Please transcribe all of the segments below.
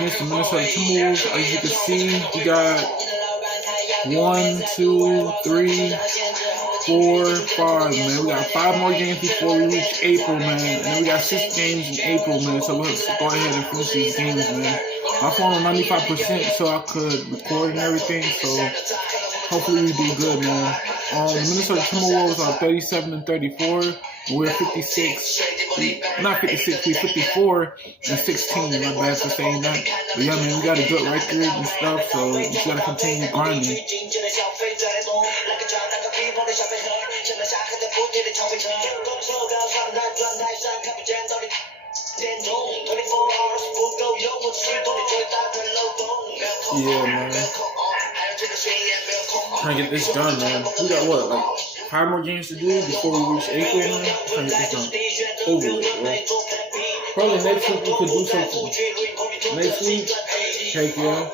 against the Minnesota Timberwolves. As you can see, we got 1, 2, 3, 4, 5, man. We got 5 more games before we reach April, man. And then we got 6 games in April, man. So we'll have to go ahead and finish these games, man. My phone on 95%, so I could record and everything. So hopefully we do good, man. The Minnesota Timberwolves are 37-34. We're 56. Not 56. We're 54-16. My bad for saying that. But yeah, man, we got a good record and stuff. So we just gotta continue grinding. Yeah, man. Trying to get this done, man. We got what, like 5 more games to do before we reach April, man? Trying to get this done. Over it, bro. Probably next week we could do something. Next week? Heck yeah.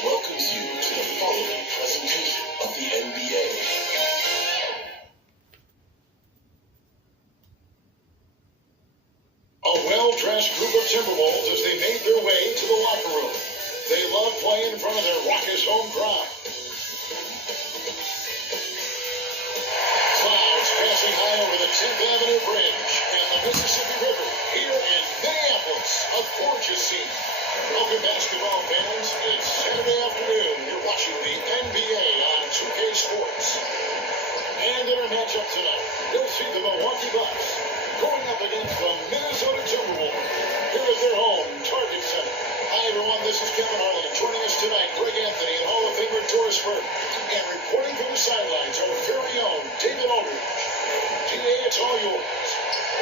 Welcomes you to the following presentation of the NBA. A well-dressed group of Timberwolves as they made their way to the locker room. They love playing in front of their raucous home crowd. Clouds passing high over the 10th Avenue Bridge and the Mississippi River here in Minneapolis. A gorgeous scene. Welcome basketball fans. It's Saturday afternoon. You're watching the NBA on 2K Sports. And in our matchup tonight, you'll see the Milwaukee Bucks going up against the Minnesota Timberwolves. Here is their home, Target Center. Hi everyone, this is Kevin Harlan. Joining us tonight, Greg Anthony and Hall of Famer Doris Burke. And reporting from the sidelines, our very own David Aldridge. DA, it's all yours.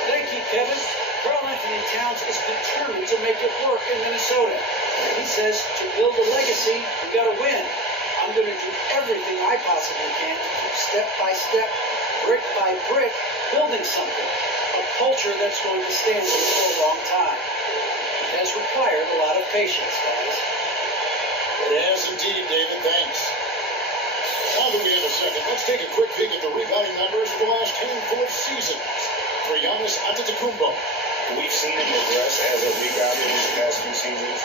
Thank you, Kevin. Karl-Anthony Towns is determined to make it work in Minnesota. He says to build a legacy, we got to win. I'm going to do everything I possibly can to keep step by step, brick by brick, building something. A culture that's going to stand here for a long time. It has required a lot of patience, guys. It has indeed, David. Thanks. Now that we have a second, let's take a quick peek at the rebounding numbers for the last handful of seasons. For Giannis Antetokounmpo. We've seen him progress as a rebounder these past few seasons.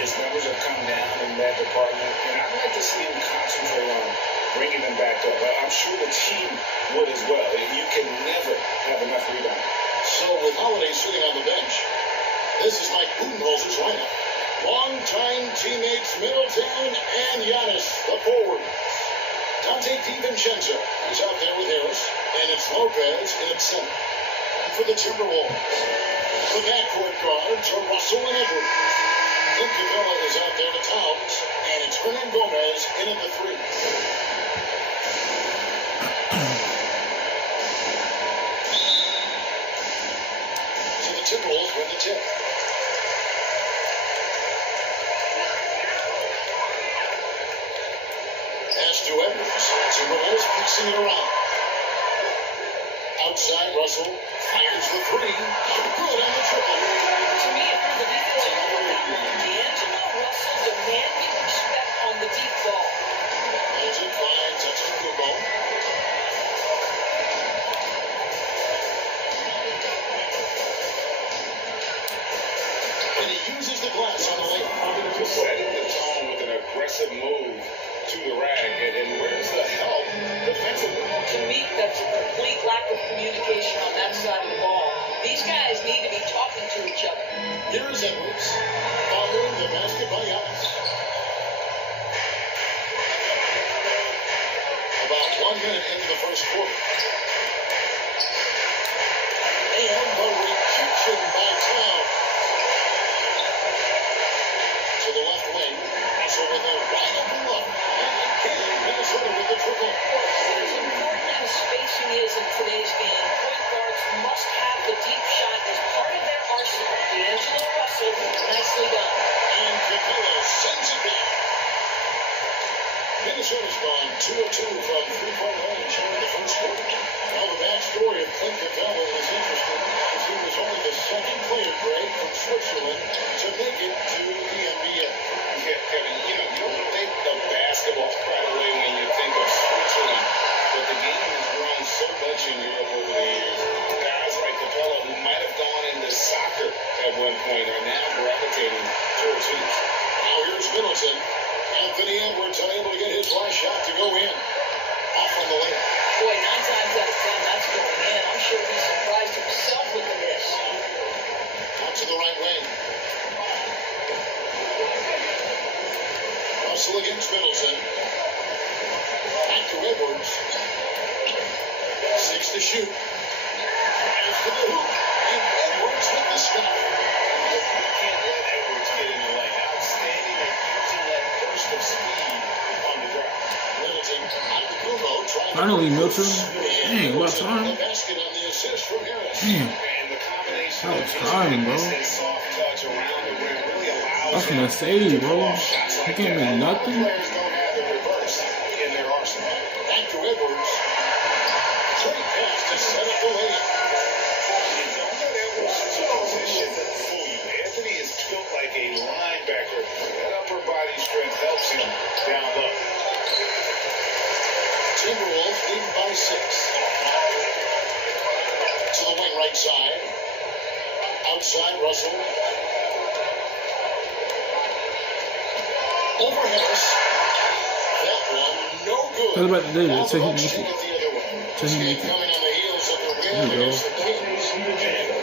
His numbers have come down in that department, and I'd like to see him concentrate on bringing them back up. I'm sure the team would as well. You can never have enough rebounding. So with Holiday sitting on the bench, this is Mike Budenholzer's lineup. Longtime teammates Middleton and Giannis, the forward. Dante DiVincenzo is out there with Harris, and it's Lopez in center. And for the Timberwolves, the backcourt guards are Russell and Edwards. Clint Capella is out there to Towns, and it's Hernan Gomez in at the 3. So the Timberwolves win the tip. Pass to Edwards. Timberwolves mixing it around. Outside, Russell fires the 3. Good on the triple. To me, if you're the defensive player, D'Angelo Russell demanding respect on the deep ball. Middleton finds Antetokounmpo. And he uses the glass on the lane. Setting the tone with an aggressive move to the rack, and where's the help defensively? To me, that's a complete lack of communication on that side of the ball. These guys need to be talking to each other. Here is Edwards, following the basket by Giannis. About 1 minute into the first quarter. And the rejection by Towns. To the left wing, Russell with a wide open look. And again, Minnesota with the triple. As important as spacing is in today's game, point guards must have the deep shot as part of their arsenal. D'Angelo Russell, nicely done. And Capella sends it back. Minnesota's gone 2 of 2 from 3-point range here in the first quarter. Now the backstory of Clint Capella is Anthony Edwards unable to get his last shot to go in. Off on the layup. Boy, 9 times out of 10, that's going in. I'm sure he's surprised himself with the miss. Out to the right wing. Russell against Middleton. Back to Edwards. 6 to shoot. Drives to the hoop. And Edwards with the stop. You can't let Edwards get in the lane. Outstanding at using that burst of speed on the drive. Middleton out to Kubo. Finally, Milton. Dang, what time? The basket on the assist from Harris. Damn. And the combination That of was his trying, bro. quickness and soft touch around the rim really allows That's him gonna save, bro. to pull off shots He like can't that. make A lot of nothing. players don't have the reverse in their arsenal. Back to Edwards. Great pass to set up the layup. You don't let Edwards into a position to fool you. Anthony is built like a linebacker. That upper body strength helps him down low. Timberwolves leading by 6. To the wing right side. Outside Russell. Over Harris. That one no good. What about today? Now So he the makes Bucks it. take the other way. So he This makes game it. coming on the heels of the There win you go. against the Kings. And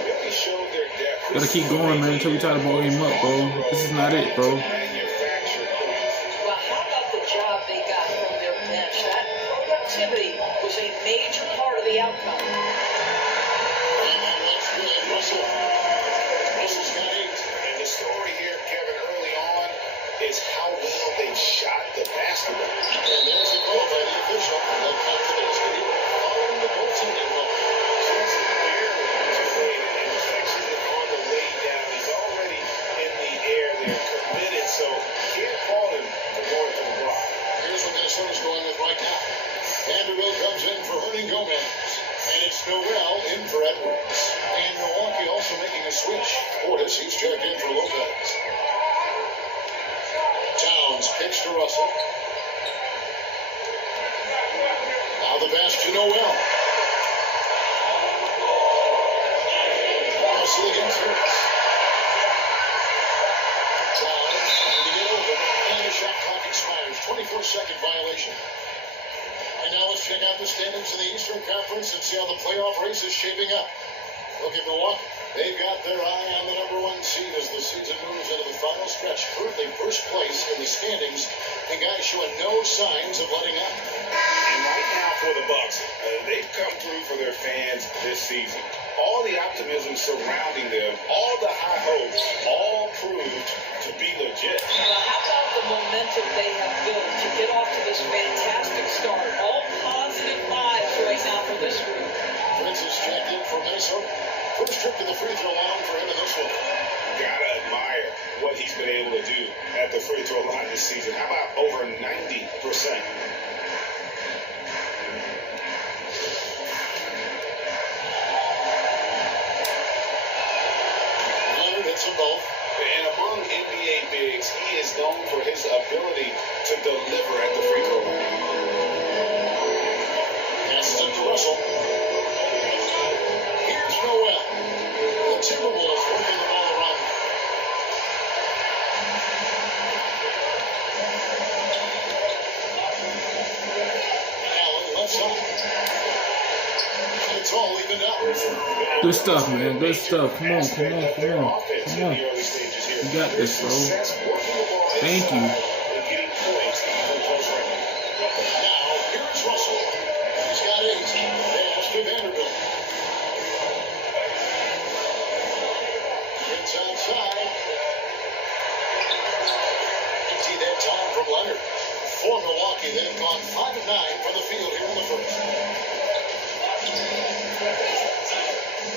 really showed their depth. Gotta keep going, man, until we try to ball game up, bro. This is not it, bro. Manufactured points. Well, how about the job they got from their bench? That productivity was a major part of the outcome. And that's good. Russell. Russell's got 8. And the story here, Kevin, early on, is how well they shot the basketball. And there's a call by the official. They'll count the basket here. Following the goaltending call. So it's in the air when he's playing, and he's actually on the way down. He's already in the air there, committed, so can't call him for going to the block. Here's what Minnesota's going with right now. Vanderbilt comes in for Hernan Gomez. And it's Noel in for Edwards. And Milwaukee also making a switch. Portis, he's checked in for Lopez. Towns pitch to Russell. Now the pass to Noel. Russell against Harris. Towns trying to get open. And the shot clock expires. 24-second violation. And now let's check out the standings in the Eastern Conference and see how the playoff race is shaping up. Look at Milwaukee. They've got their eye on the #1 seed as the season moves into the final stretch. Currently first place in the standings, and guys showing no signs of letting up. And right now for the Bucks, they've come through for their fans this season. All the optimism surrounding them, all the high hopes, all proved to be legit. Well, how about the momentum they have built to get off to this fantastic start? All positive vibes right now for this group. Prince is checked in for Minnesota. First trip to the free throw line for him in this one. Gotta admire what he's been able to do at the free throw line this season. How about over 90%? Leonard hits them both. And among NBA bigs, he is known for his ability to deliver at the free throw line. Passes it to Russell. Here's Noel. The Timberwolves working the ball around. Allen left side. It's all evened out. Good stuff, man. Good stuff. Come on, come on, come on. Offense Come in on. the early stages here. You got this, bro. Success working the ball Thank you. inside and getting points from close range. Now, here's Russell. He's got 8. Pass to Vanderbilt. Prince outside. Empty that time from Leonard. For Milwaukee, they've gone 5 of 9 from the field here in the first.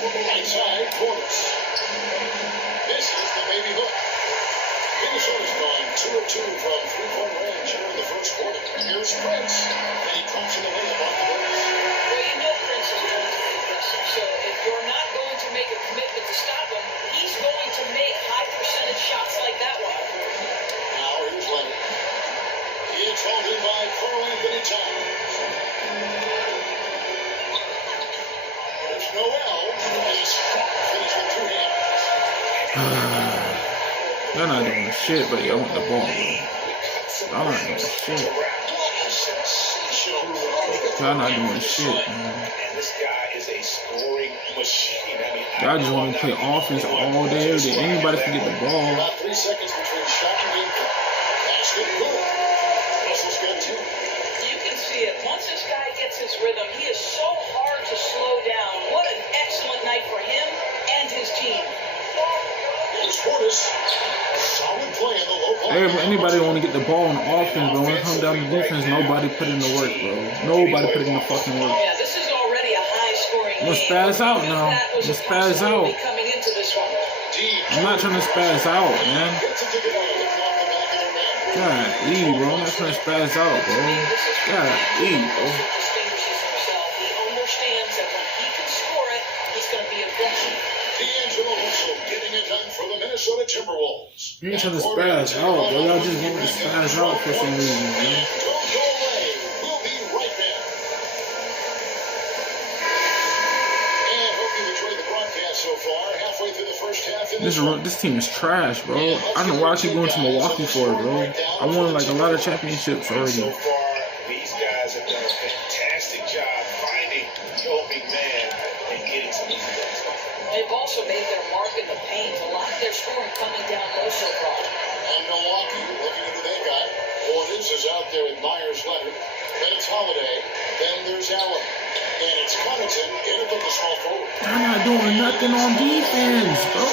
Right side, Portis. This is the baby hook. Minnesota's gone 2 of 2 from three-point range here in the first quarter. Here's Prince, and he comes in the layup on the glass. Well, you know Prince is going to be aggressive, so if you're not going to make a commitment to stop him, he's going to make high percentage shots like that one. Now here's Leonard. It's hauled in by Carl Anthony Towns. There's Noel, and he's finished with 2 hands. They're not doing shit, but I want the ball, bro. Cuts Y'all not doing shit. Sensational. Y'all not doing shit, man. And this guy is a scoring machine. I mean, Y'all just want to play offense all day, every day. Anybody can get the ball. About 3 seconds between shot and game clock. Basket good. Russell's got 2. You can see it. Once this guy gets his rhythm, he is so hard to slow down. What an excellent night for him and his team. Here's Portis. Solid play in the low block. Anybody want to get the ball on offense, but when it comes down to defense, nobody put in the work, bro. Nobody put in the fucking work. Yeah, this is already a high-scoring game. I'm gonna spaz out now. That was I'm gonna spaz out. coming into this one. I'm not trying to spaz out, man. God, bro. I'm not trying to spaz out, bro. God, bro. Distinguishes himself. He understands that when he can score it, he's going to be aggressive. D'Angelo Russell getting it done for the Minnesota Timberwolves. You ain't trying to spaz out, bro. Y'all just want me to spaz out for some reason, man. Don't go away. We'll be right back. And hope you enjoyed the broadcast so far. Halfway through the first half. This team is trash, bro. I don't know why I keep going to Milwaukee for it, bro. I won like a lot of championships already. So far, these guys have done a fantastic job finding the opening man and getting some easy baskets. They've also made their mark in the paint. A lot of their scoring coming down low so far. And Milwaukee, looking at who they got. Hornets is out there with Myers Leonard. Then it's Holiday. Then there's Allen. And it's Connaughton in it from the small forward. I'm not doing nothing on defense, bro.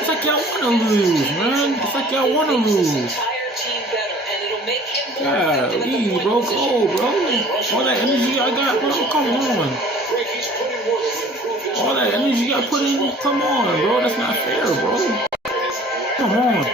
It's like y'all want to lose, man. It's like y'all want to lose. Entire team better, and it'll make him more God, effective at the leave, point bro. of Go, bro. All that energy I got, bro. Come on. He's putting work to improve his All that energy I put in, come on, bro. That's not fair, bro. Come on.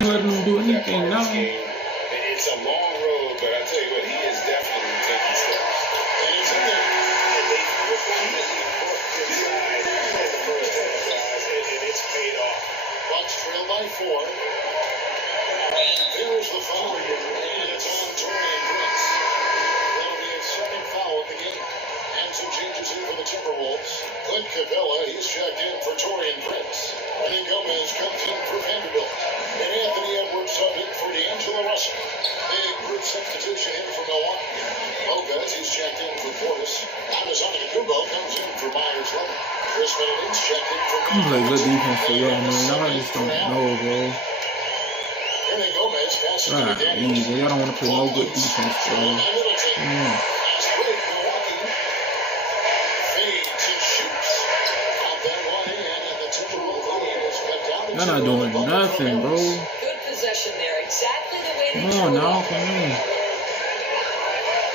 I'm letting him do anything now. It's a long road, but I tell you what, he is definitely taking steps. And it's in there. And they repeatedly worked inside as the first half, guys, and it's paid off. Bucks trail by 4. And there's the foul. And it's on Torian Prince. That'll be his second foul of the game. And some changes in for the Timberwolves. Clint Capella, he's checked in for Torian Prince. And then Gomez comes in for Vanderbilt. And Anthony Edwards subbed in for D'Angelo Russell. Big group substitution in for Milwaukee. Lopez, he's checked in for Portis. Amazon Kumbo comes in for Myers Leonard. Chris Middleton's checked in for I'm play good defense for y'all, man. Y'all just don't know, bro. And then Gomez passes to God, Daniels. bro. Y'all don't want to play no good defense, bro. Come on. Fast break, Milwaukee fades and shoots. Out that one end, and the Timberwolves lead is cut down to Y'all not doing nothing, bro. Good possession there, exactly the way they Come on drew it now, up. come on.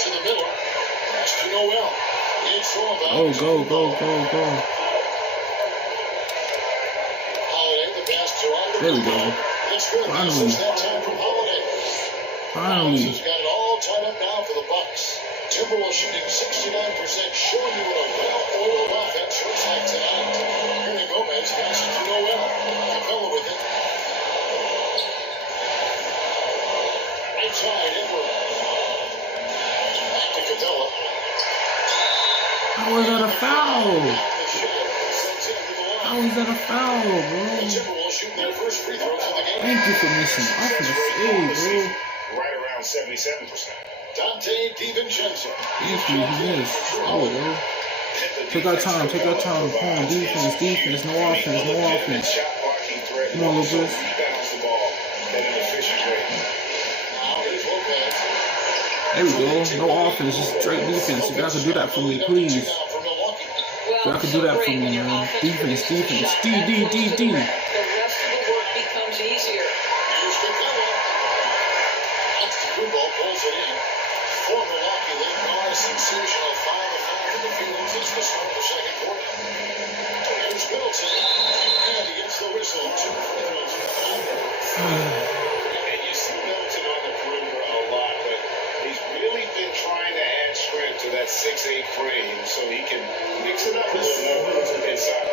to the middle. Pass to Noel. It's all about Oh, go. Holiday, the pass to Alder. There we go. It's good. Finally. Misses that time from Holiday. Finally. He's got it all tied up now for the Bucks. Timberwolves shooting 69%, showing you what a well-oiled offense looks like tonight. Here they go, Gomez passes to Noel. Capella with it. Right side, Edwards. Back to Capella. How is that a foul? The shot sends it to the line. How is that a foul, The bro? Timberwolves shooting their first free throws of the game. Thank you for missing. I could have saved, bro. Right around 77%. Dante DiVincenzo. Thank you, he missed. Oh, bro. Take our time. Come on, defense. No offense. Shot blocking threat. Come on, Lucas. Rebounds the ball in an efficient way. Now here's Lopez. There we go. No offense, just straight defense. You guys can do that for me, please. Now for Milwaukee. Y'all can do that for me, man. Defense. D. The rest of the work becomes easier. Here's Capella. That's the blue ball, pulls it in. For Milwaukee, they've gone a sensational 5-5 in the field since the start of the second quarter. Here's Middleton. And he gets the whistle. 2 free throws for the And you see Middleton on the perimeter a lot, but he's really been trying to add strength to that 6'8" frame so he can mix it up a little more inside.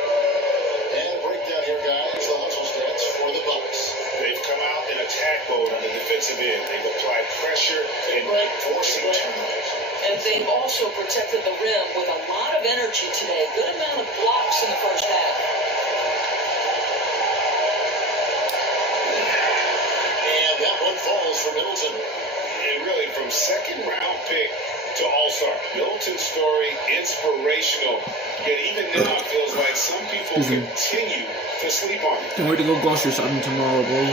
And a breakdown here, guys. The hustle stats for the Bucks. They've come out in attack mode on the defensive end. They've applied pressure and forcing turnovers. And they've also protected the rim with a lot of energy today. Good amount of blocks in the first half. story, inspirational. Yet even now, it feels like some people continue to sleep on it. Can't wait to go grocery shopping tomorrow, bro.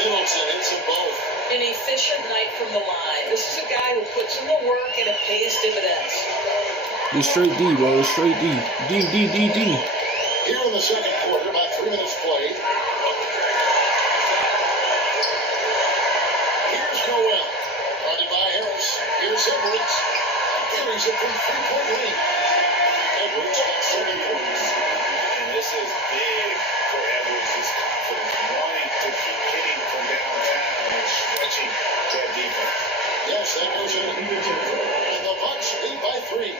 Middleton hits them both. An efficient night from the line. This is a guy who puts in the work and it pays dividends. It's straight D, bro. It's straight D. D. Here in the second quarter, about 3 minutes played. Here's Noel. Guarded by Harris. Here's Edwards. Carries it from three-point range. Edwards got 7 points. And this is big for Edwards' confidence, wanting to keep hitting from downtown and stretching that defense. Yes, that goes in. And the Bucks lead by 3.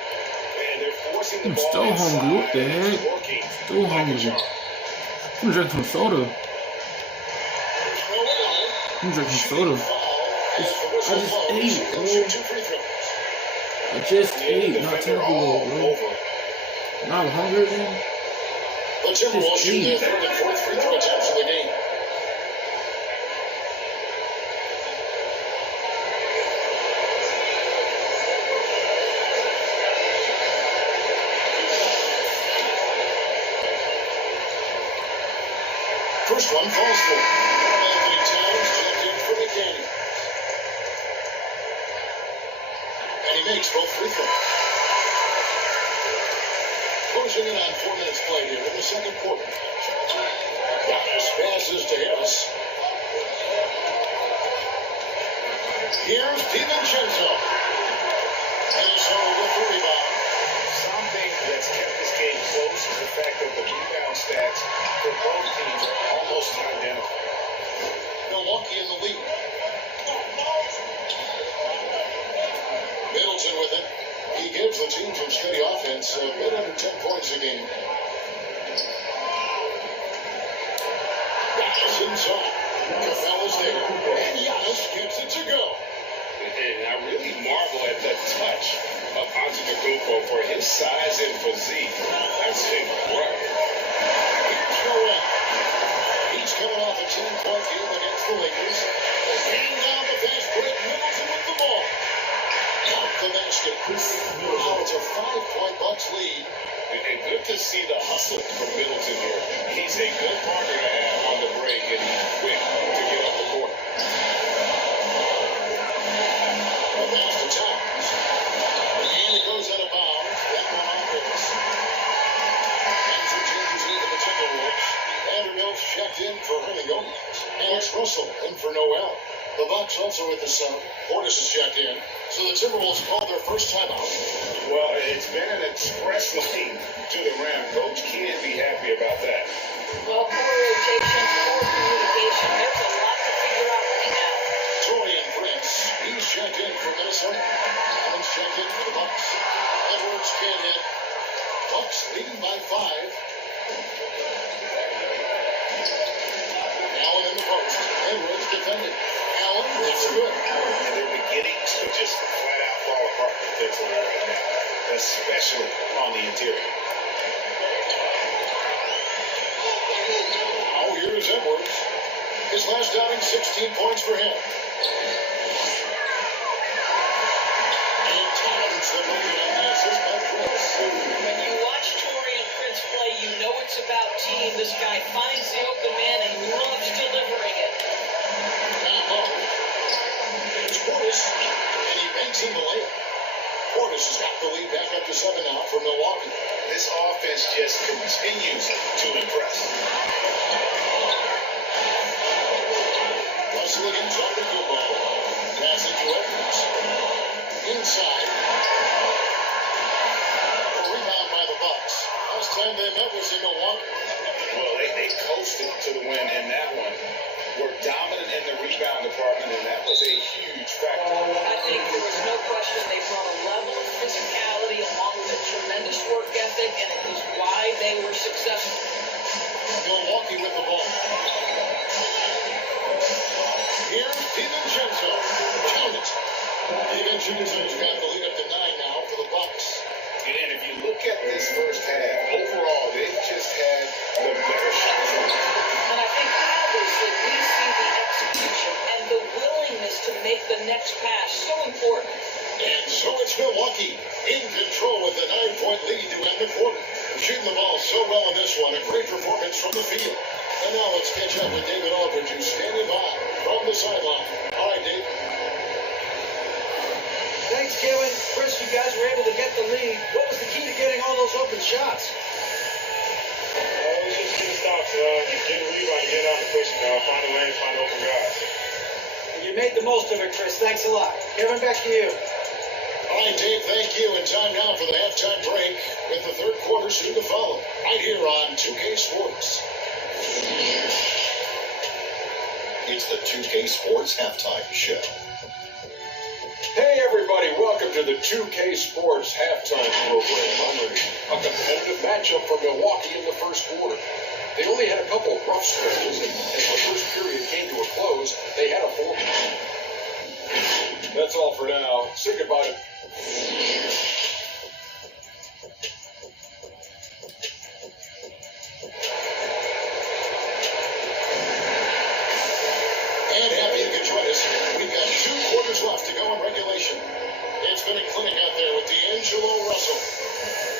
And they're forcing the I'm ball still hungry. What the inside. heck? Working Still like a hungry. charm. I'm drinking some soda. Noel. I'm drinking soda. I just ate, bro. I just ate not 10 ago, bro. Now I'm hungry again. The Timberwolves shoot their third and fourth free throw attempts of the game. First one falls for Anthony Towns, checked in for McDaniel. And he makes both free throws. Closing in on 4 minutes played here in the second quarter. Giannis passes to Harris. Here's DiVincenzo. Minnesota with the rebound. Something that's kept this game close is the fact that the rebound stats for both teams are almost identical. Milwaukee in the lead. Middleton with it. He gives the team some steady offense, a bit under 10 points a game. Giannis inside. Capella's there. And Giannis gets it to go. And I really marvel at the touch of Antetokounmpo for his size and physique. That's incredible. Here's Noel. He's coming off a 10-point game against the Lakers. Getting down the fast break. Middleton with the ball. Off the basket. Now it's a 5-point Bucks lead. And good to see the hustle from Middleton here. He's a good partner to have on the break, and he's quick to get up the court. The pass to Towns. And it goes out of bounds. That one on base. And some changes into the Timberwolves. Vanderbilt's checked in for Hernan Gomez. Alex Russell in for Noel. The Bucks also with the sub. Portis is checked in. So the Timberwolves called their first timeout. Well, it's been an express lane to the rim. Coach can't be happy about that. Well, poor rotation, poor communication. There's a lot to figure out right now. Torian Prince, he's checked in for Minnesota. Allen's checked in for the Bucks. Edwards can't hit. Bucks leading by 5. Allen in the post. Edwards defending. Allen, that's good. And they're beginning to just flat out fall apart defensively right now, especially on the interior. Now here's Edwards. His last outing, 16 points for him. And Towns, the lead on the assist by Prince. When you watch Torian Prince play, you know it's about team. This guy finds the open man and loves delivering it. Here's Portis, and he banks in the layup. Portis has got the lead back up to 7 now for Milwaukee. This offense just continues to impress. Russell against Antetokounmpo. Pass it to Edwards. Inside. A rebound by the Bucks. Last time they met was in Milwaukee. Well, they coasted to the win in that one. Were dominant in the rebound department, and that was a huge factor. I think there was no question they brought a level of physicality along with a tremendous work ethic, and it was why they were successful. Milwaukee with the ball. Here's DiVincenzo. Count it. DiVincenzo's got the lead up to 9 now for the Bucks. And if you look at this first half, overall, they've just had the better shot. And I think obviously we see the execution and the willingness to make the next pass. So important. And so it's Milwaukee in control with a 9-point lead to end the quarter. Shooting the ball so well in this one. A great performance from the field. And now let's catch up with David Aldridge, who's standing by from the sideline. All right, Dave. Thanks, Kevin. Chris, you guys were able to get the lead. What was the key to getting all those open shots? It was just getting stops, getting rebound, getting out the push, find a lane, find open guys. And you made the most of it, Chris. Thanks a lot. Kevin, back to you. All right, Dave, thank you. And time now for the halftime break with the third quarter soon to follow. Right here on 2K Sports. It's the 2K Sports Halftime Show. Hey everybody, welcome to the 2K Sports Halftime Program. I'm ready. A competitive matchup for Milwaukee in the first quarter. They only had a couple of rough stretches, and as the first period came to a close, they had a 4. That's all for now. Say goodbye to... And happy you could join us. We've got 2 quarters left to go in regulation. It's been a clinic out there with D'Angelo Russell.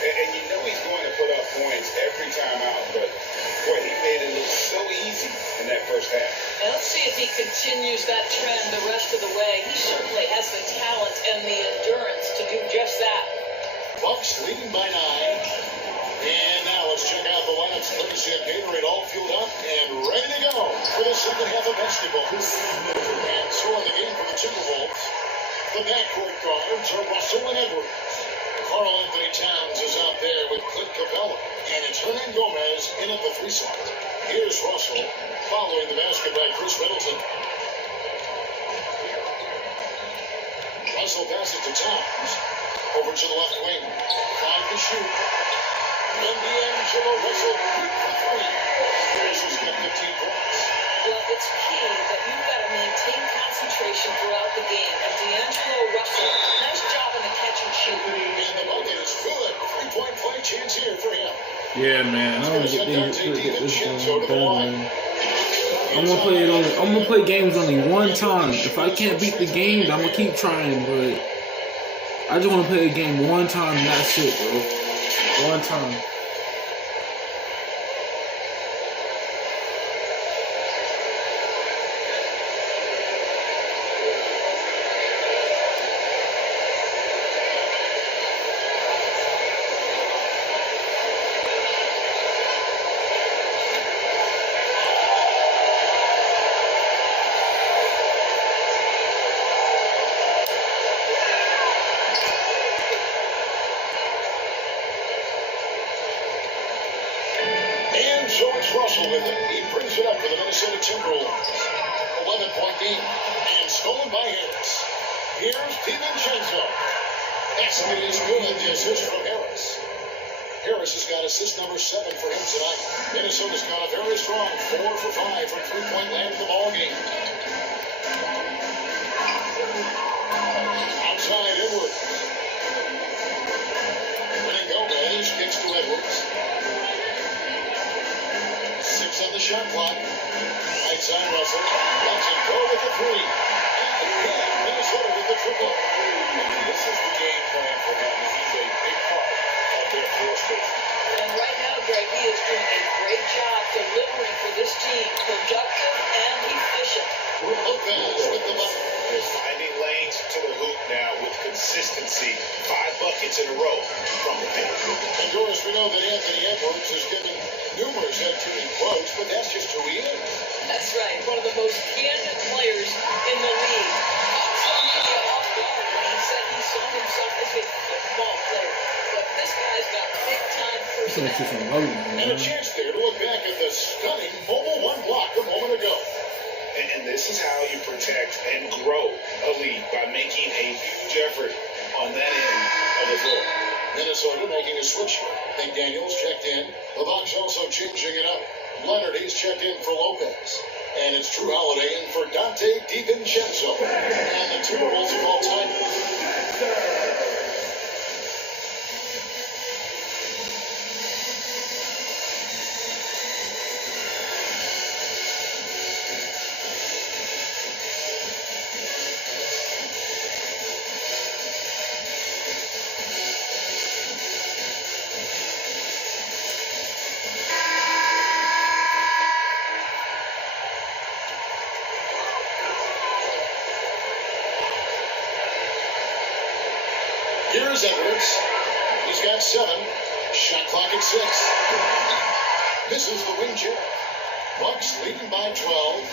And you know he's going to put up points every time out, but boy, he made it look so easy in that first half. And let's see if he continues that trend the rest of the way. He certainly has the talent and the endurance to do just that. Bucks leading by 9. And now let's check out the lineups. Courtesy of Gatorade, all fueled up and ready to go for the second half of basketball. And so in the game for the Timberwolves, the backcourt guards are Russell and Edwards. Carl Anthony Towns is out there with Clint Capella. And it's Hernan Gomez in at the 3 spot. Here's Russell following the basket by Chris Middleton. Russell passes to Towns. Over to the left wing. 5 to shoot. And D'Angelo Russell quick for 3. Russell's got 15 points. Well, it's key that you've got to maintain concentration throughout the game. And D'Angelo Russell, nice job in the catch and shoot. And the bucket is good. 3-point play chance here for him. Yeah, man. I want to get this going, man. I'm gonna play games only one time. If I can't beat the game, I'm gonna keep trying, but I just want to play a game one time and that's it, bro. One time. So it's Russell with it. He brings it up for the Minnesota Timberwolves. 11-point game. And stolen by Harris. Here's DiVincenzo. Basket is good. The assist from Harris. Harris has got assist number 7 for him tonight. Minnesota's got a very strong 4 for 5 from 3-point land in the ball game. Outside Edwards. Hernan Gomez kicks to Edwards. 6 on the shot clock. Right side Russell. Lets it go with the 3. And Minnesota with the triple. This is the game plan for him. He's a big part of their floor space. And right now, Greg, he is doing a great job delivering for this team. Productive and efficient. Lopez with the bucket. They're finding lanes to the hoop now with consistency. 5 buckets in a row from the paint. And Doris, we know that Anthony Edwards has given numerous head-turning quotes, but that's just who he is. That's right. One of the most candid players in the league. Caught some media off guard when he said he saw himself as a football player. But this guy's got big-time personality. And a chance there to look back at the stunning mobile 1 block a moment ago. And this is how you protect and grow a lead, by making a huge effort on that end of the floor. Minnesota making a switch. McDaniels checked in. The Bucks also changing it up. Leonard, he's checked in for Lopez. And it's Drew Holiday in for Dante DiVincenzo. And the Timberwolves have all time. Here's Edwards. He's got 7. Shot clock at 6. Misses the wing chip. Bucks leading by 12.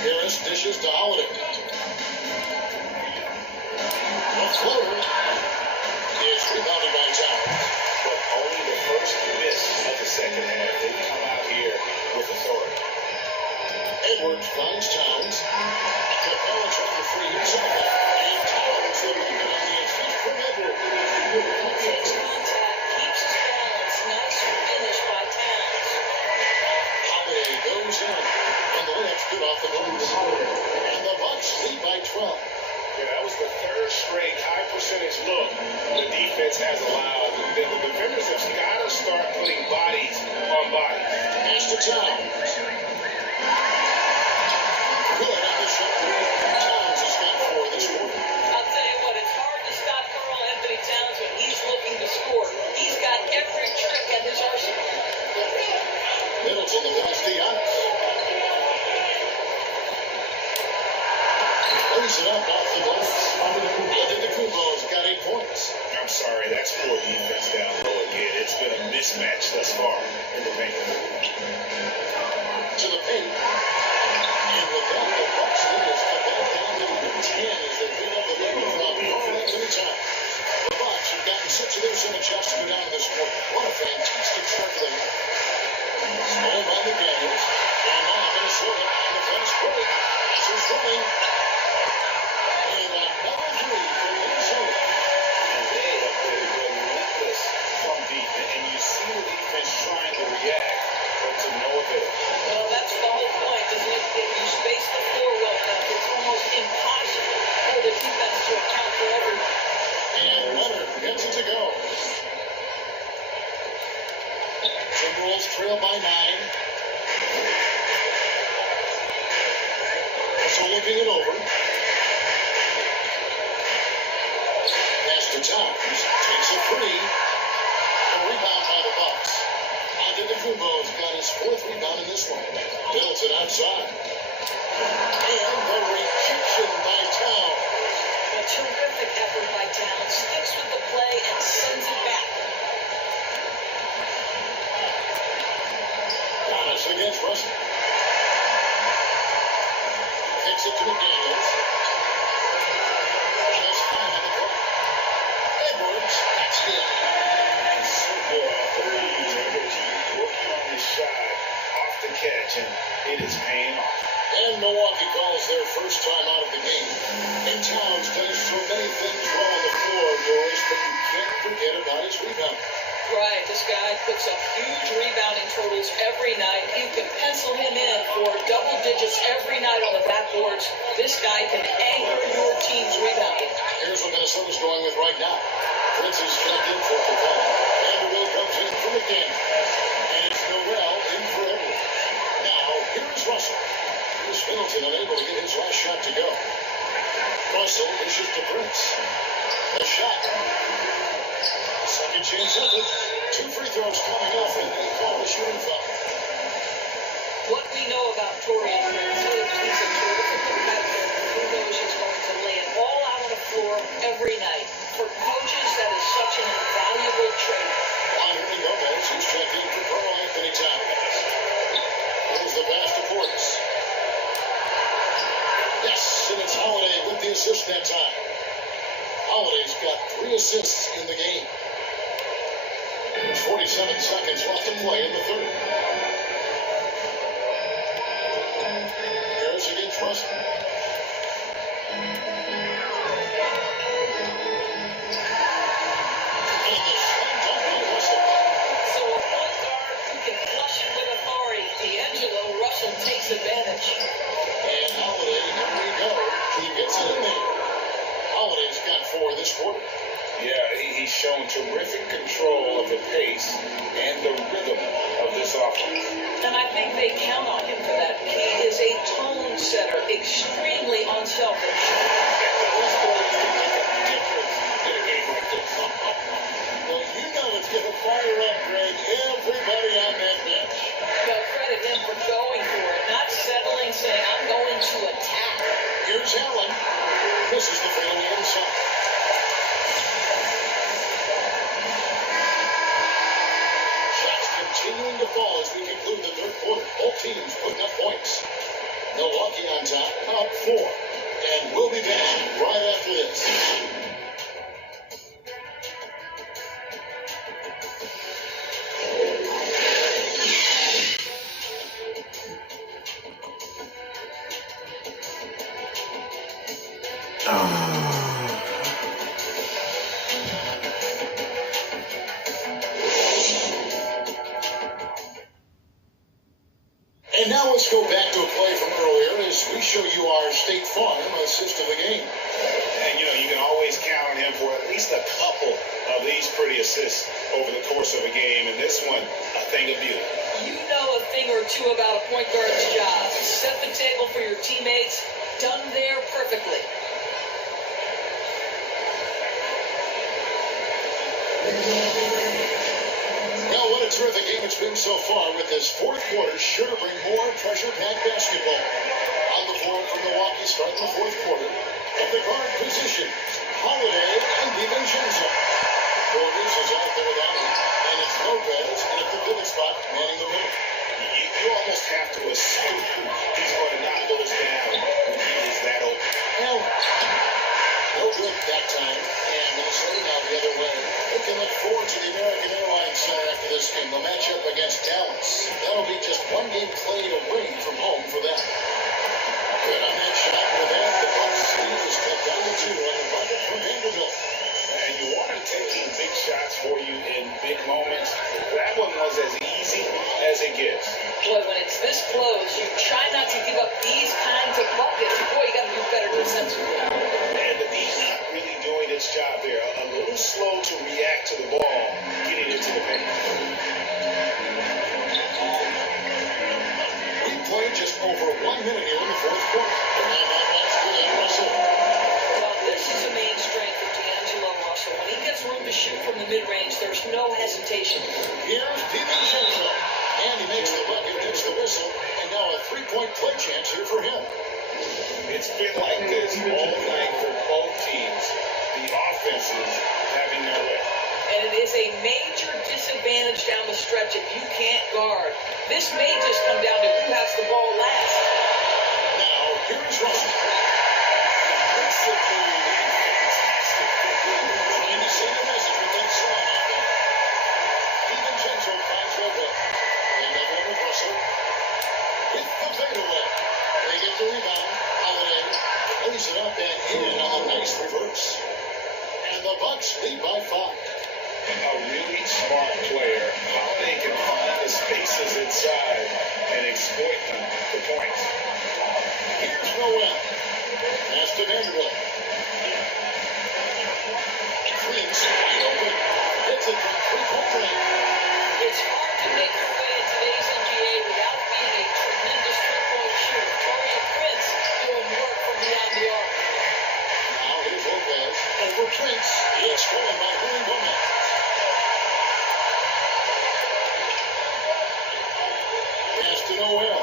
Harris dishes to Holiday. The floater is rebounded by Towns. But only the first miss of the second half. They come out here with authority. Edwards finds Towns. Capella trying to free himself. And Towns the rebound on the assist from Edwards. His contact keeps his balance. Nice finish by Towns. Holiday goes in. And the layup's good off the glass. And the Bucks lead by 12. Yeah, that was the third straight high percentage look the defense has allowed. The defenders have got to start putting bodies on bodies. Pass to Towns. Good on the shot. Towns has got 4 this quarter. I'll tell you what, it's hard to stop Karl Anthony Towns when he's looking to score. He's got every trick at his arsenal. Middleton the pass to Giannis. Lays it up off the glass. Antetokounmpo's got 8 points. I'm sorry, that's poor defense down low again. It's been a mismatch thus far in the paint. To the paint. And with that, the Bucks lead is cut back down to 10 as they bring up the lead from Karl Anthony Towns. The Bucks have gotten 6 of their 7 shots to go down in this quarter. What a fantastic start for them. Small by McDaniels. And now Minnesota on the fast break. This is running. And another 3 for Minnesota. And they have been relentless from defense. And you see the defense trying to react, but to no avail. Well, that's the whole point, isn't it? If you space the floor well enough, it's almost impossible for the defense to account for everyone. And Leonard gets it to go. Timberwolves trail by 9. Also looking it over. Pass to Towns. Takes a 3. A rebound by the Bucks. Antetokounmpo's got his 4th rebound in this one. Middleton outside. And the rejection by Towns. A terrific effort by Towns. Sticks with the play and sends it back. Giannis against Russell. Kicks it to McDaniels. Just 5 on the clock. Edwards, that's good. And so good off the lead. He worked on his shot off the catch, and it is paying off. And Milwaukee calls their first time out of the game. And Towns does so many things well on the floor, Doris, but you can't forget about his rebound. Right, this guy puts up huge rebounding totals every night. You can pencil him in for double digits every night on the backboards. This guy can anchor your team's rebounding. Here's what Minnesota's going with right now. Prince is checked in for Capella. Vanderbilt comes in for McDaniel. And it's Noel in for Edwards. Now, here's Russell. Here's Middleton unable to get his last shot to go. Russell dishes to Prince. A shot. Second chance effort. 2 free throws coming up, and they call the shooting foul. What we know about Torian Prince is he's a terrific competitor who knows he's going to lay it all out on the floor every night. For coaches, that is such an invaluable trait. Henry Gomez, he's checked in for Karl Anthony Towns. There's the pass to Portis. Yes, and it's Holiday with the assist that time. Holiday's got 3 assists in the game. There's 47 seconds left to play in the third. Harris against Russell. And the slam dunk by Russell. So a point guard who can flush it with authority. D'Angelo Russell takes advantage. And Holiday, here we go. He gets it in there. Holiday's got 4 this quarter. Yeah, he's shown terrific control of the pace and the rhythm of this offense. And I think they count on him for that. He is a tone setter, extremely unselfish. Those players can make a difference in a game like this. Well, you know it's going to fire up, Greg, everybody on that bench. Well, credit him for going for it, not settling, saying, I'm going to attack. Here's Allen. This is the fadeaway inside. Both teams putting up points. Milwaukee on top, up 4. And we'll be back right after this. And now let's go back to a play from earlier as we show you our State Farm assist of the game. And, you can always count on him for at least a couple of these pretty assists over the course of a game. And this one, a thing of beauty. You know a thing or two about a point guard's job. Set the table for your teammates. Done there perfectly. Well, what a terrific game it's been so far, with this fourth quarter sure to bring more pressure-packed basketball. On the floor for Milwaukee starting the fourth quarter. At the guard position, Holiday and DiVincenzo. Portis is out there without him, and it's Lopez in at the pivot spot, manning the middle. You almost have to assume he's going to knock those down when he is that open. Well, no good that time, and Minnesota now the other way. They can look forward to the American Airlines Center after this game. They'll match up against Dallas. That'll be just one game played away from home for them. Good on that shot. With that, the Bucks lead is cut down to 2 on the bucket from Vanderbilt. And you want to take these big shots for you in big moments. That one was as easy as it gets. Boy, when it's this close, you try not to give up these kinds of buckets. Boy, you got to do better defensively. And the D's not really doing its job there. A little slow to react to the ball, getting into the paint. We played just over 1 minute here in the fourth quarter. And that's good. Russell. Well, this is a main strength of D'Angelo Russell. When he gets room to shoot from the mid-range, there's no hesitation. Here's DiVincenzo. And he makes the bucket, gets the whistle, and now a three-point play chance here for him. It's been like this all night for both teams. The offenses having their way. And it is a major disadvantage down the stretch if you can't guard. This may just come down to who has the ball last. Now, here's Russell. Impressively fantastic. Trying to send a message with that slam out there. DiVincenzo finds Lopez. They level with Russell. With the fadeaway. They get the rebound. Holiday lays it up and in on a nice reverse. And the Bucks lead by 5. A really smart player. Holiday can find the spaces inside and exploit them for points. Here's Noel. Pass to Vanderbilt. Prince wide open. Hits it from three-point range. It's hard to make your way in today's NBA without being a tremendous three-point shooter. Taurean Prince doing work from beyond the arc. Now here's Lopez. Over Prince. It's stolen by Hernan Gomez. Pass to Noel.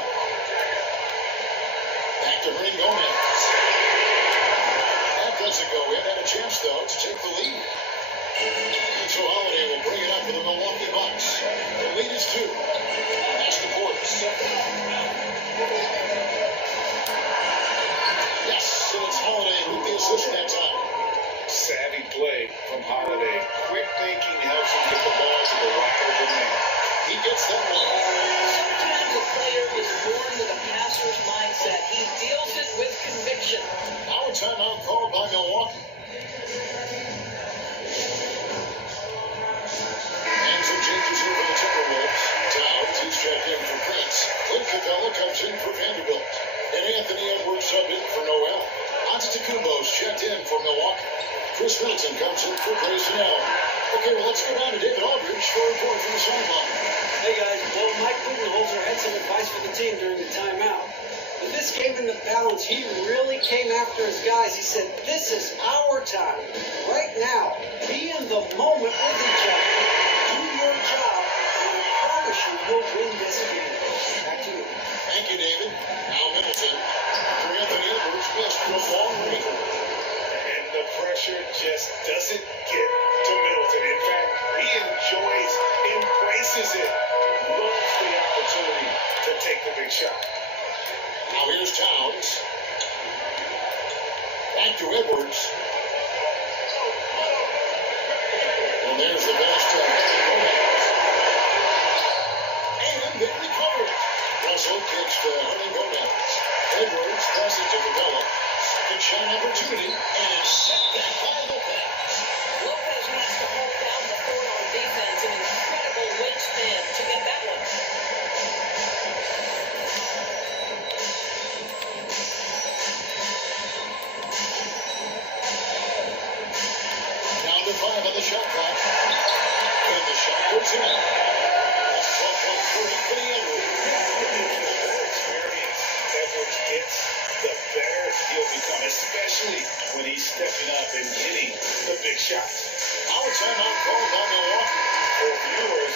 Back to Hernan Gomez. That doesn't go in. Had a chance, though, to take the lead. And so Holiday will bring it up for the Milwaukee Bucks. The lead is 2. Pass to Portis. Yes, and it's Holiday with the assist that time. Savvy play from Holiday. Quick thinking helps him get the ball to the wide open man. He gets that one. Sometimes a player is born with a passer's mindset. He deals it with conviction. Now a timeout called by Milwaukee. And some changes here for the Timberwolves. Towns, he's checked in for Prince. Clint Capella comes in for Vanderbilt. And Anthony Edwards subbed in for Noel. Antetokounmpo's checked in for Milwaukee. Chris Middleton comes in for Grayson Allen. Okay, well, let's go down to David Aldridge for a report from the sideline. Hey guys, well, Mike Budenholzer had some advice for the team during the timeout. With this game in the balance, he really came after his guys. He said, this is our time. Right now, be in the moment with each other. Do your job, and I promise you we'll win this game. Back to you. Thank you, David. Now Middleton. For Anthony Edwards, missed from long range. And the pressure just doesn't get to Middleton. In fact, he embraces it, loves the opportunity to take the big shot. Now here's Towns. Back to Edwards. And there's the pass to Gomez. And they recover it. Russell kicks to Hernan Gomez. Edwards passes to Capella. Good shot opportunity. And set back by Lopez. Lopez needs to hold down the fort on defense. An incredible wingspan to get that one. Down to 5 on the shot clock. And the shot goes in. That's 12-point lead for the Edwards. The better experience Edwards gets, the better he'll become, especially when he's stepping up and hitting the big shots. Now a timeout called by Milwaukee. For viewers,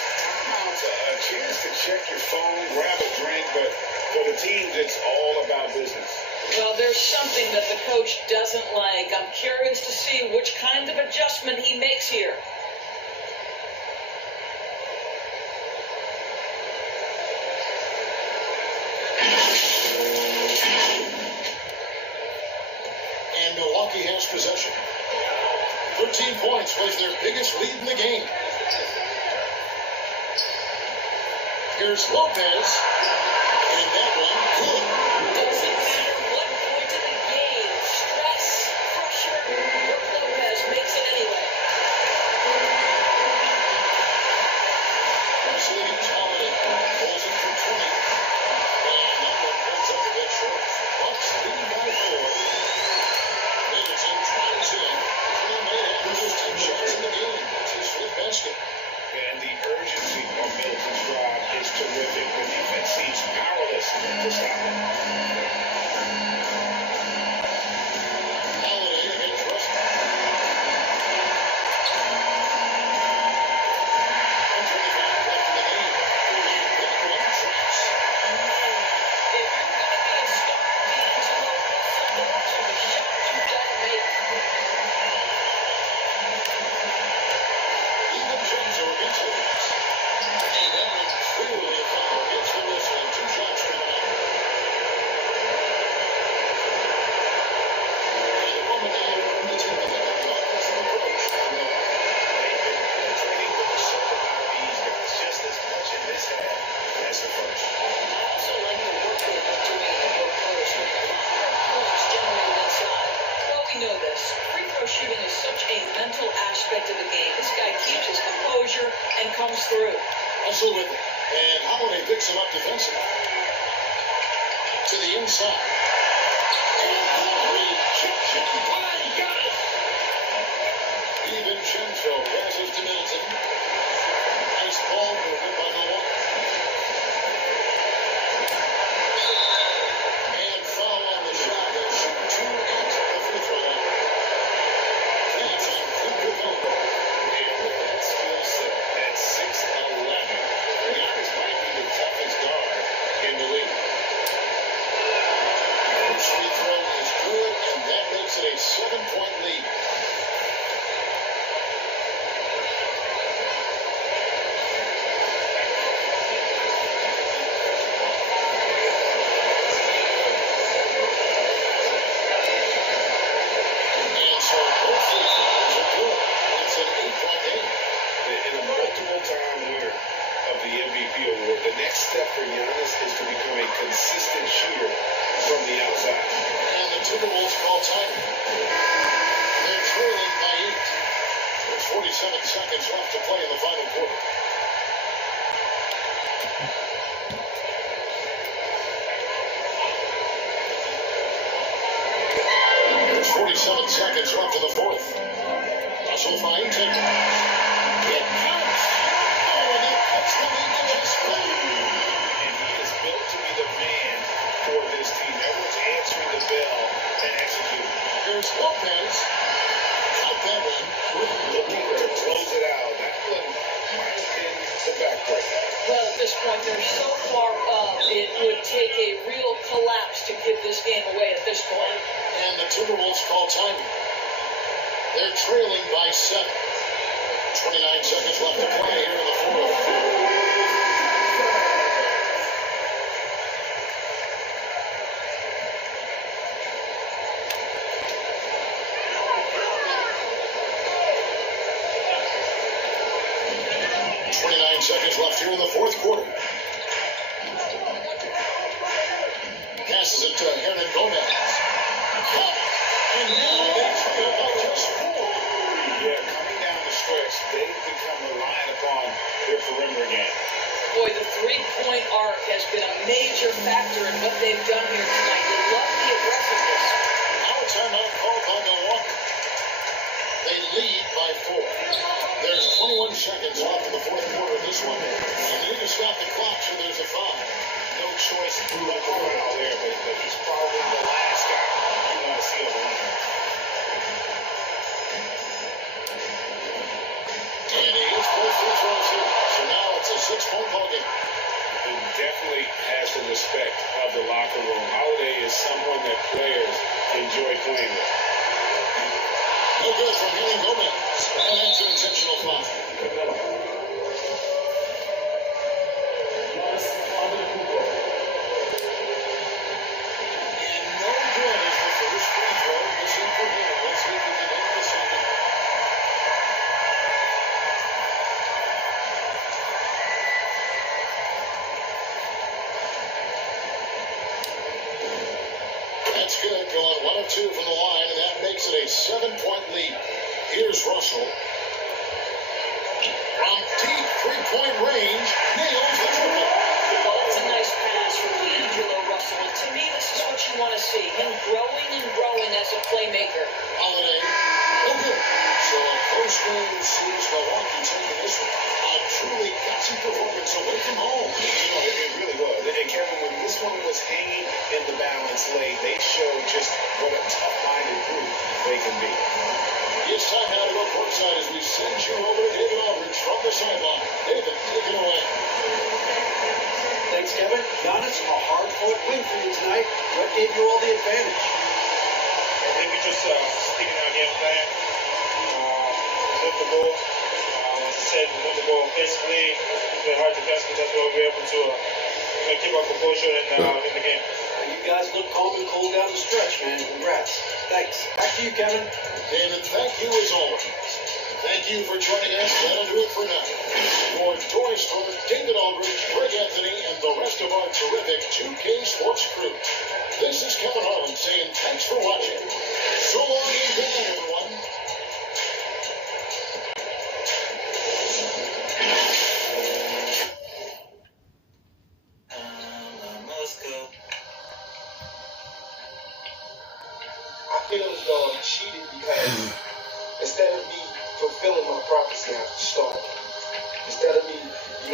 timeout's a chance to check your phone, grab a drink, but for the teams, it's all about business. Well, there's something that the coach doesn't like. I'm curious to see which kind of adjustment he makes here. And Milwaukee has possession. 13 points was their biggest lead in the game. Here's Lopez. And that one good. Doesn't matter what point of the game, stress, pressure, Brook Lopez makes it anyway. Wesley Holiday pulls it from 20. And that one puts up a bit short. Bucks lead by 4. Middleton tries in. Clement averages 10 shots in the game. That's his 5th basket. And the urgency on Middleton's drive is terrific. The defense seems powerless to stop him. Holiday against Russell. 125 left in the game. That one traps. If you're going to be a star defensive player, some of the shots you don't make. Even Genzo gets Edwards. And that one clearly a foul. Gets the whistle and 2 shots from the line. And the woman now from the team. They got the offensive approach. They've been penetrating with a certain amount of ease, guys, just as much in this half as the first. I also like the work they've been doing in the post with a lot of points generated inside. Well, we know this. Free throw shooting is such a mental aspect of the game. This guy keeps his composure and comes through. Russell with it. And Holiday picks him up defensively. To the inside. And Holiday Chicken Pie got it. Even Genzo passes to Middleton. Nice ball movement by Milwaukee. And foul on the shot. They'll shoot 2 at the free throw line. That's on Capella. And with that skill set at 6'11", Giannis might be the toughest guard in the league. First free throw is good, and that makes it a 7-point lead. And so both free throws are good. It's an 8-point game. And a multiple-time winner of the MVP award, the next step for Giannis is to become a consistent shooter from the outside. And the Timberwolves call time. They're trailing by 8. There's 47 seconds left to play in the final quarter. There's 47 seconds left in the fourth. Russell finds it. It counts. Oh, and that cuts the lead to just 5. And he is built to be the man for this team. Edwards answering the bell and executing. Here's Lopez. Cut that one. Looking to close it out. That one might have been the backbreak. Well, at this point, they're so far up, it would take a real collapse to give this game away at this point. And the Timberwolves call timing. They're trailing by 7. 29 seconds left to play here in the fourth. seconds left here in the fourth quarter. Passes it to Hernan Gomez. And now they trail by just 4. Yeah, coming down the stretch, they've become reliant upon their perimeter game. Boy, the three-point arc has been a major factor in what they've done here tonight. You love the aggressiveness. Now a timeout called by Milwaukee. They lead by 4. There's 21 seconds left in the fourth quarter of this one. And they need to stop the clock, so there's a foul. No choice to do it out there, but he's probably the last guy you want to see on the line. And he hits both free throws here. So now it's a 6-point ball game. He definitely has the respect of the locker room. Holiday is someone that players enjoy playing with. No good from Hernan Gomez. And that's an intentional foul. That's good, going 1 of 2 from the line, and that makes it a 7-point lead. Here's Russell. From deep three-point range, nails the triple. Well, it's a nice pass from D'Angelo Russell. And to me, this is what you want to see. Him growing and growing as a playmaker. Holiday. No good. So a post-game sees Milwaukee taking this one. A truly gutsy performance away from home. It really was. And Kevin, when this one was hanging in the balance late, they showed just what a tough-minded group they can be. It's time now to go courtside as we send you over to David Aldridge from the sideline. David, take it away. Thanks, Kevin. Giannis, a hard-fought win for you tonight. What gave you all the advantage? I think we just sticking our game plan. Move the ball. As I said, move the ball offensively. Play hard defensively. That's why we were able to keep our composure in the game. You guys look calm and cool down the stretch, man. Congrats. Thanks. Back to you, Kevin. David, thank you as always. Thank you for joining us. That'll do it for now. For Dory Stewart, David Aldridge, Greg Anthony, and the rest of our terrific 2K Sports crew, this is Kevin Harlan saying thanks for watching. So long and good night, everyone. I feel as though I'm cheated because instead of me fulfilling my prophecy, I have to start. Instead of me,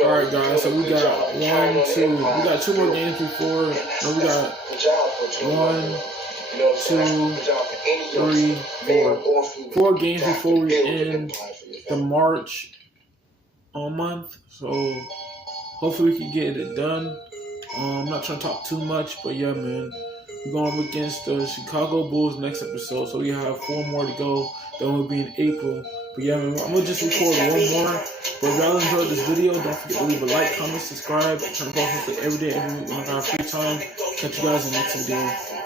All right, guys. So we got 1, 2. We got 2 more games before. No, we got 1, 2, 3, 4. 4 games before we end the March month. So hopefully we can get it done. I'm not trying to talk too much, but yeah, man. We're going up against the Chicago Bulls next episode, so we have 4 more to go. Then we'll be in April. But yeah, man, I'm going to just record 1 more. But if y'all enjoyed this video, don't forget to leave a like, comment, subscribe, turn on post every day, every week when I got free time. Catch you guys in the next video.